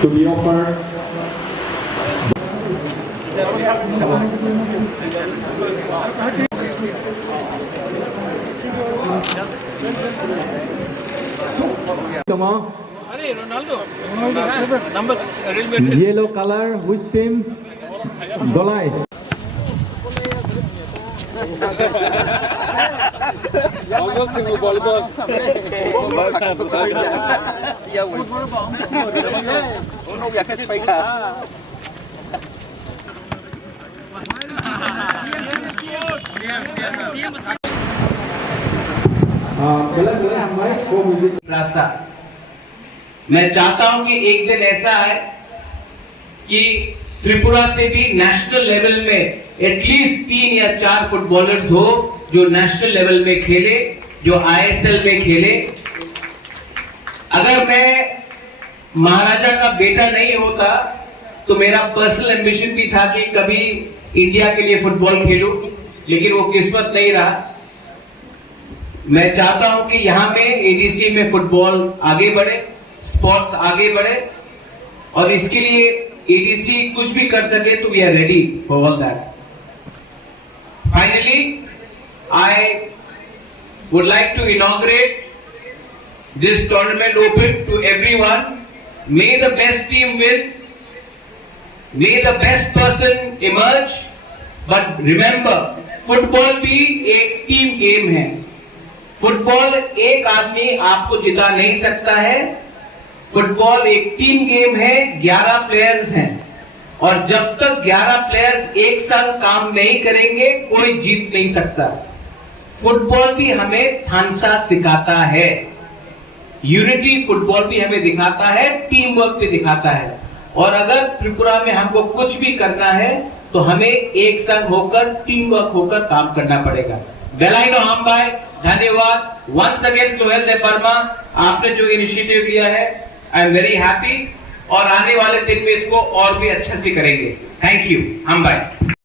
to be offered. Come on. Yellow color, which team? Dolai. मैं चाहता हूं कि एक दिन ऐसा है कि त्रिपुरा से भी नेशनल लेवल में एटलीस्ट 3 या 4 फुटबॉलर्स हो जो नेशनल लेवल में खेले, जो आईएसएल में खेले। अगर मैं महाराजा का बेटा नहीं होता तो मेरा पर्सनल एम्बिशन भी था कि कभी इंडिया के लिए फुटबॉल खेलूं, लेकिन वो किस्मत नहीं रहा। मैं चाहता हूं कि यहां में एडीसी में फुटबॉल आगे बढ़े, स्पोर्ट्स आगे बढ़े, और इसके लिए एडीसी कुछ भी कर सके तो we are ready for all that. Finally I would like to inaugurate this tournament open to everyone. May the best team win, may the best person emerge, but remember football भी एक team game है। Football एक आदमी आपको जिता नहीं सकता है। फुटबॉल एक टीम गेम है, 11 प्लेयर्स हैं, और जब तक 11 प्लेयर्स एक साथ काम नहीं करेंगे कोई जीत नहीं सकता। फुटबॉल भी हमें थानसा सिखाता है, यूनिटी फुटबॉल भी हमें दिखाता है, टीम वर्क भी दिखाता है। और अगर त्रिपुरा में हमको कुछ भी करना है तो हमें एक संग होकर, टीम वर्क होकर काम करना पड़ेगा। बेलाइनो हम भाई धन्यवाद। वंस अगेन सोहेल देव वर्मा, आपने जो इनिशिएटिव लिया है आई एम वेरी हैप्पी, और आने वाले दिन में इसको और भी अच्छे से करेंगे। थैंक यू हम भाई।